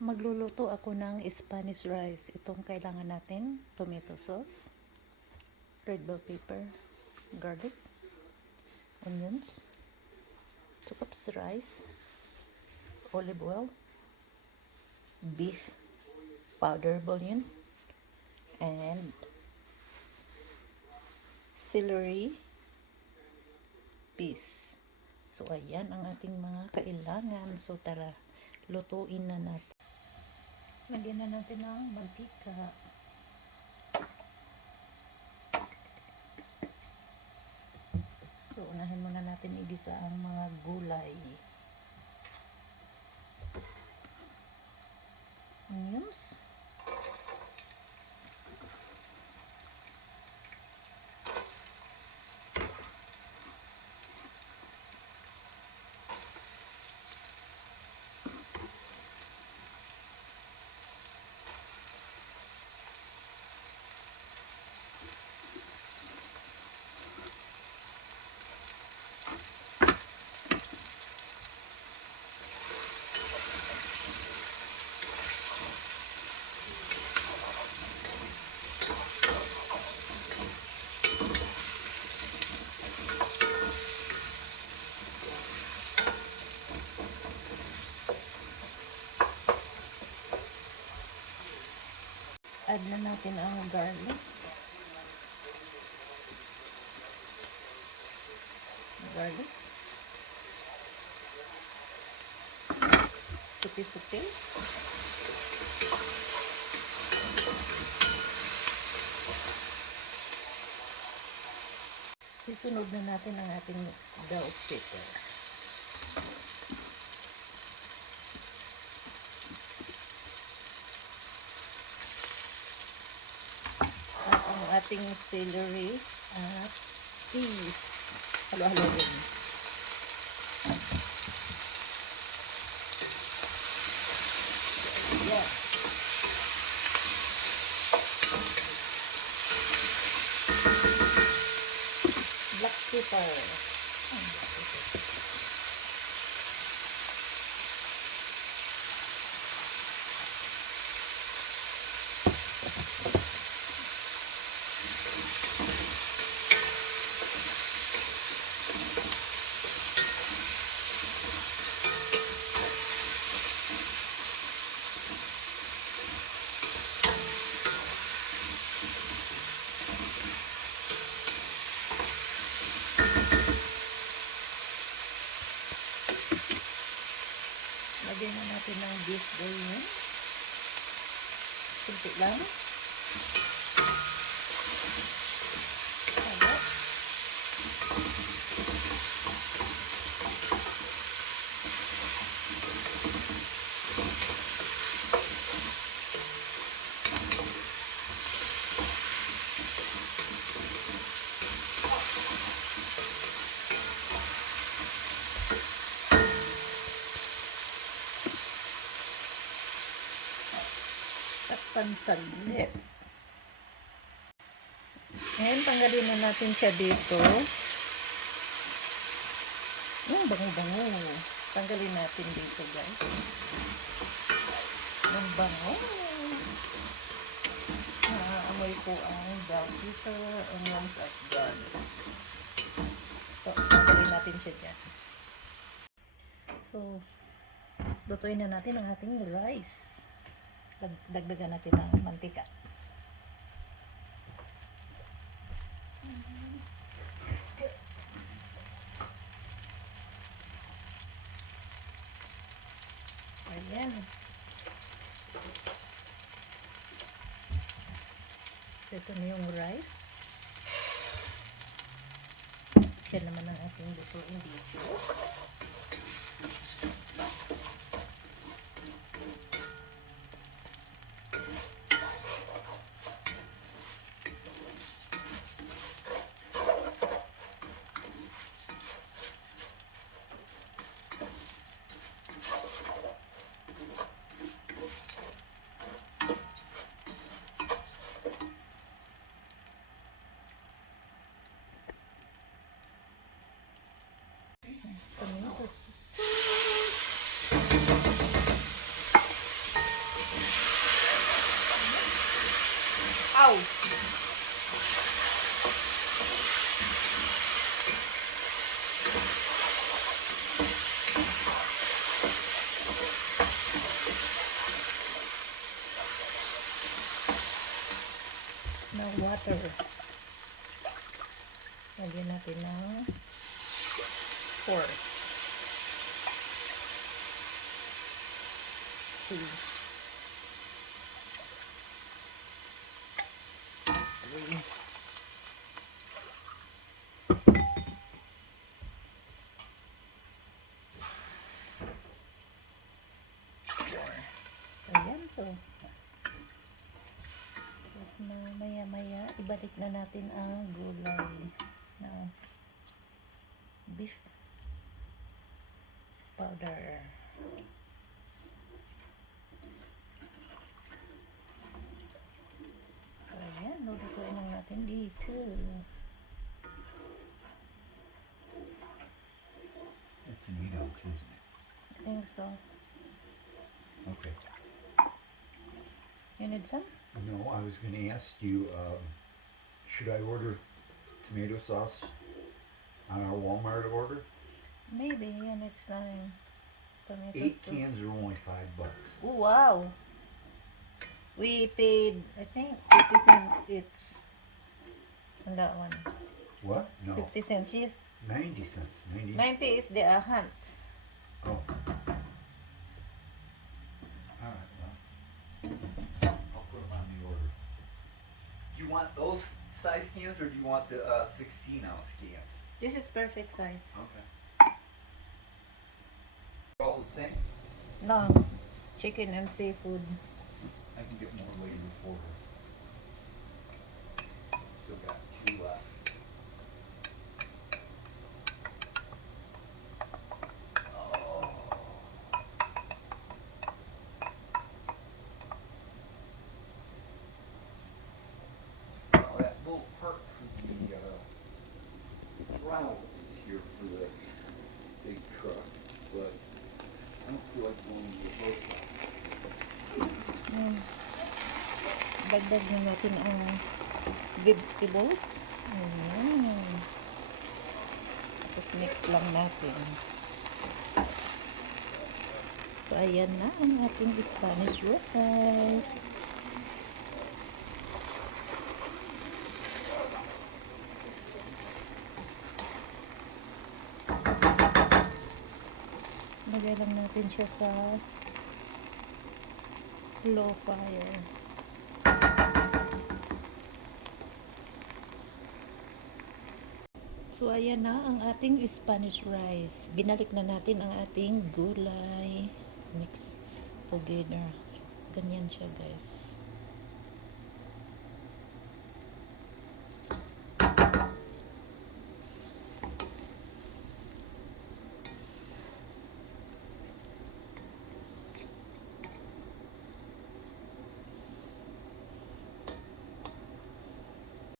Magluluto ako ng Spanish rice. Itong kailangan natin, tomato sauce, red bell pepper, garlic, onions, 2 cups rice, olive oil, beef powder bouillon, and celery peas. So ayan ang ating mga kailangan. So tara, lutuin na natin. Lagyan na natin ng mantika. So unahin muna natin igisa ang mga gulay. Onions, add na natin ang garlic. Supi-supi. Isunod na natin ang ating bell pepper. At ang ating celery at peas. Halo-halo din. Yeah. Black pepper. Lagyan na natin ng beef bouillon. Kunti lang. Halo. Takpan saglit. Ngayon, tanggalin na natin siya dito. Bango-bango. Tanggalin natin dito, guys. Ang bango. Amoy ko ang bell pepper, onions, at garlic. So, tanggalin natin siya dyan. So, lutuin na natin ang ating rice. Dagdagan natin ng mantika. Ayan. Ito na yung rice. Siya naman ang ating lutuin dito. Ow! Now water. Lagyan natin ng 4. Three. Ayan, so tapos na maya ibalik na natin ang gulay na beef powder. So ayan, lulutuin lang natin dito. That's an enox, isn't it? I think so. Okay. You need some? No, I was going to ask you, should I order tomato sauce on our Walmart order? Maybe, yeah, next time. Tomato 8 sauce. cans are only $5. Oh, wow. We paid, I think, 50 cents each. On that one. What? No. 50 cents, yes. 90 cents. 90. 90 is the Hunts. Oh. Alright, well. I'll put them on the order. Do you want those size cans or do you want the 16-ounce cans? This is perfect size. Okay. All the same. No, chicken and seafood. I can get more later for her. Still got 2 left. Oh. Well, that little part for the throttle is here for the big truck, but I don't feel like going to the post office. Dagdag na natin ang vegetables. Ayan. Tapos mix lang natin. So, ayan na ang ating Spanish rice. Lagay lang natin siya sa low fire. So, ayan na ang ating Spanish rice. Binalik na natin ang ating gulay. Mix together. Ganyan siya, guys.